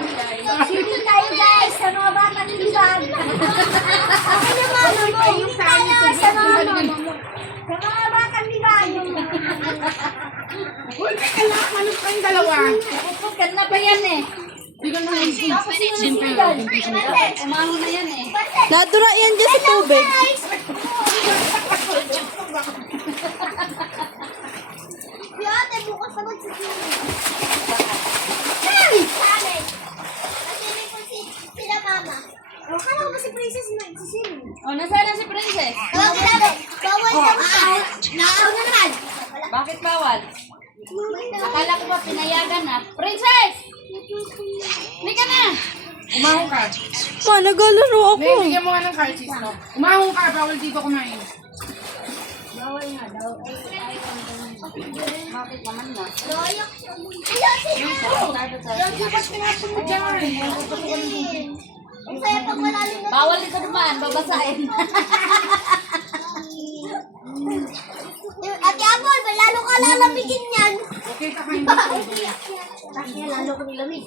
Sino tayo guys? Sa mga batang libag. Ako naman, yung tayo sa mga batang libag. Uy, teka lang, ano pa yung dalawa? Pupukan na pa yan eh. Hindi ka naman Tapos yung sigal. Umaho na yan eh. Nadura yan dyan sa tubig. Si ate, bukas na magsisili. Hey! Sabi. Kasi may kung sila mama. O, kala ko ba si Princess magsisili? Oh, nasaan na si Princess? Tawag natin. Bawal ka ba? Nakakaw na naman. Bakit bawal? Akala ko ba pinayagan na? Princess! Hindi ka na! Umahong ka. Ma, naglalaro ako. May bigyan mo nga ng car cheese, no? Umahong ka, bawal dito kumain. Bawal nga daw. Bakit naman na? Loyak siya. Ayaw siya. Dapat pinapon mo dyan. Ang saya pag malalim na. Bawal dito naman, babasahin. Ate Apol, lalo ka lalamigin yan. Okay, kakain dito. Lalo ko nilamig.